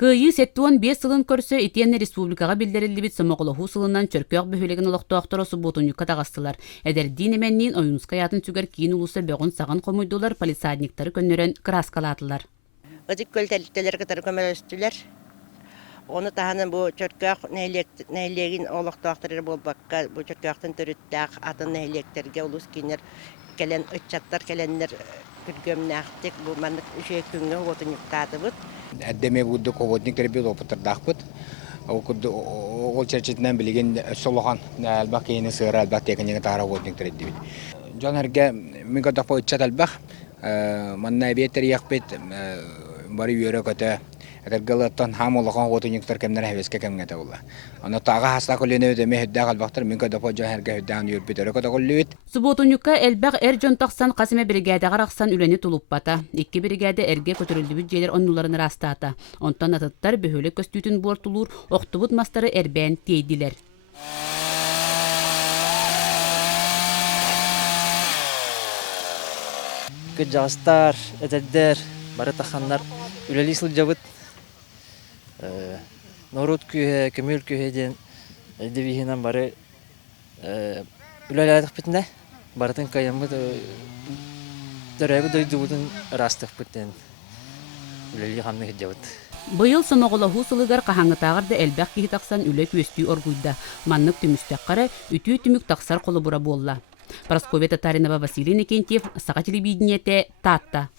Кыйы сеттуон 5 сылын көрсө итиенне республикага билдирилибит сомоголоху сылынан чөркөк бөһөлеген олохтоохторо субботуньюкка тагастылар. Эдердин эменнин оюнскаятын сүгер кийин улуса бөгөн сагын комуйдулар полисадниктары көннөрөн краскалатылар. Ыдык көлтелтелер кытар көмөлөстүлер. Оны таһанын бу чөркөк нәйлегин олохтоохторы болбакка бу чөркөктөн төрүттәк атын нәйлектерге улус кинер келен ыччаттар келеннер күргөмнәхтек бу маннык үше күнгө отунюктатыбыт. Әддеме будды ководник тербил опытырдақпыт. Ол черчетінен білген солуған әлбақ кейіні сығыр әлбақ текінеге тағара ководник тербил. Жон әрге мен көтіқ по үтчат әлбақ. Манна әбеттер яқпет бары үйері көті. Әдергіліттен хам олыған ководниктер кемдер әвеске кемгеті олы. Оны тағы хаста көліне өтеме хүддәқ әлбақтыр. Мен көтіқ по жон әрге хүддәғын үйірбет өрі көтіқ олы өт. Субботуньюкка элбақ эр жон тақсан қасыме бригадага рақсан үлені тулуппата. Икки бригада эрге көтөрүлдүбүт жээлер оннуларын растаата. Онтан атыттар бөхөлө көстүтүн бортулур, оқтубут мастары эрбен тейдилер. Кыджастар, этердер, бары таханнар үлели сылжабыт. Норут күйе, көмөл күйеден дебихинан бары үлели айтық бітінде. Барытын кайымбыт дөрәбі дойдубутын растық біттен үлели қамны кыджабыт. Быйыл сомоголоху сылыгар кахаңытаагырда элбэх киһи тахсан үле күөстүү оргуйда. Маннык түмүстәккара үтүү түмүк тахсар колу бура болла. Прасковья Татаринова, Василий Никентьев, Сақа телевидениете, Татта.